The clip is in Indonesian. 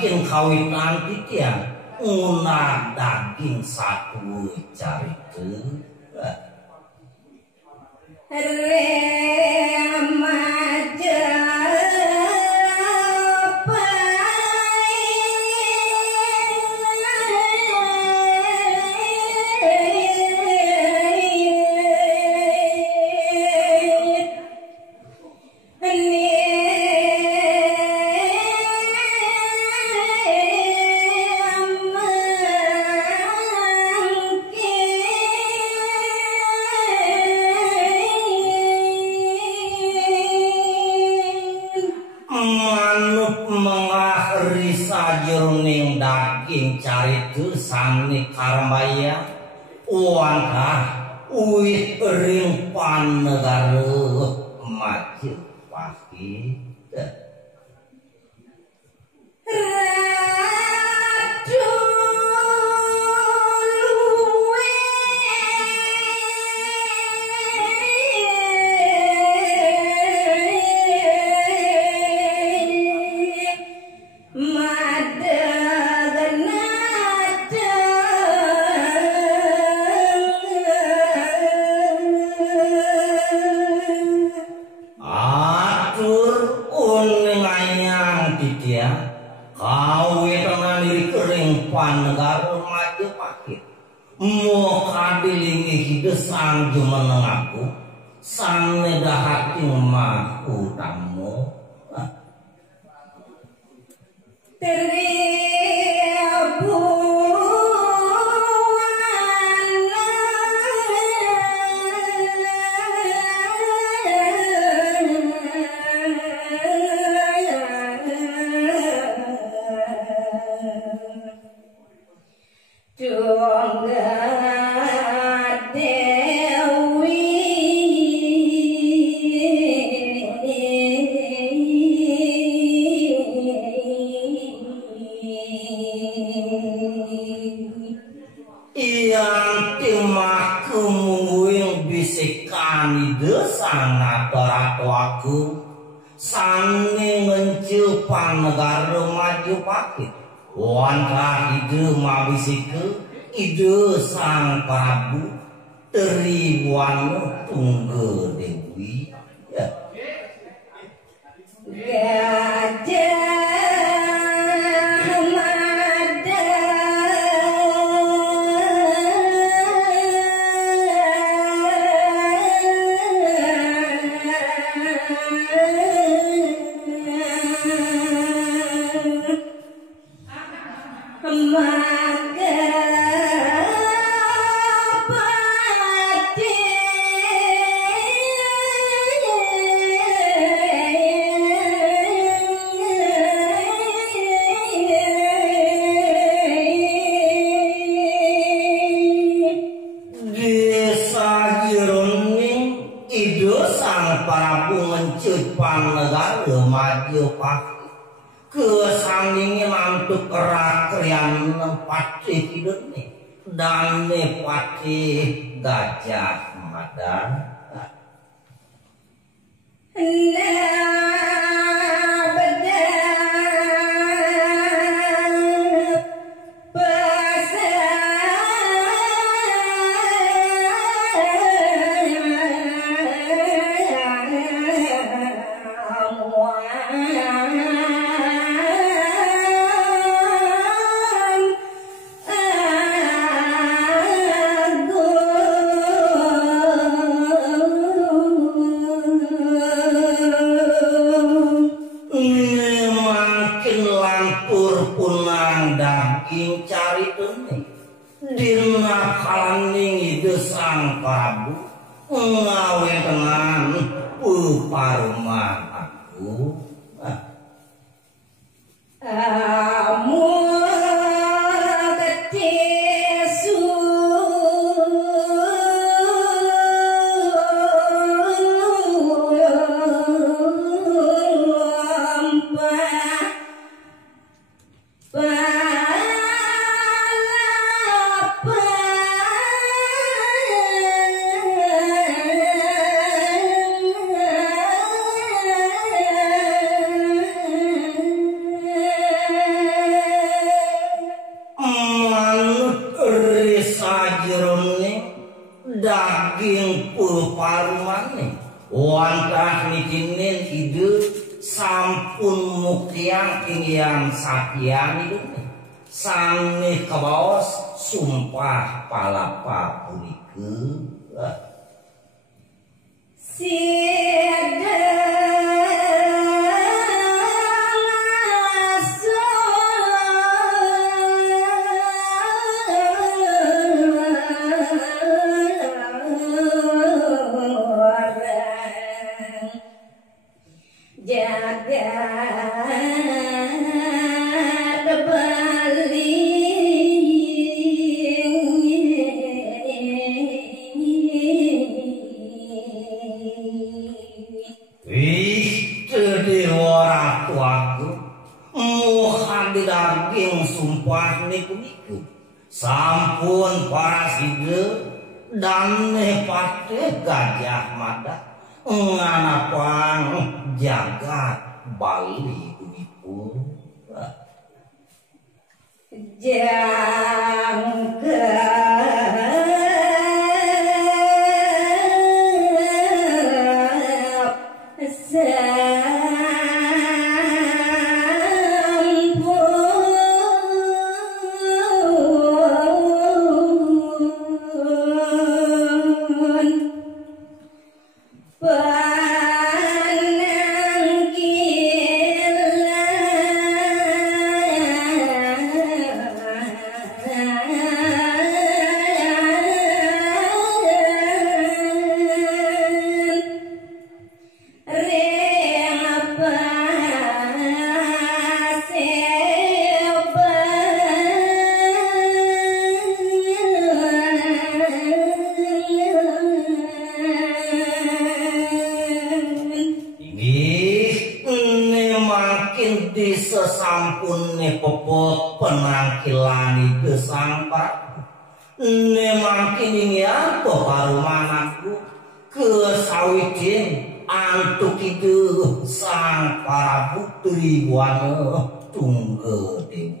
Makin kawitan titian unah daging satu caritu caritu sani karmaya wantah uit ring panegara maju pasti desang jumeneng aku sane dahati mah utamu negara maju pakit wantah ide mabisiku ide sang Prabu Tribuana Tunggal Dewi Gajah kesangingin mantuk kerakrian Patih hidupnya dan Patih Gajah Mada Sang Prabu ngawe dengan peparuman aku. Daging peparumane wantah nikinin hidup sampun muktiang yang sakian hidup sangnih kabaos sumpah palapa puniku daging sumpah niku sampun para sige dan pate Gajah Mada nganapang jagat Bali punipun di sesampune popot penangkilan itu Sang Prabu memang kini apa parumananku kesawijin antuk itu Sang Prabu Triwana Tunggal Dewa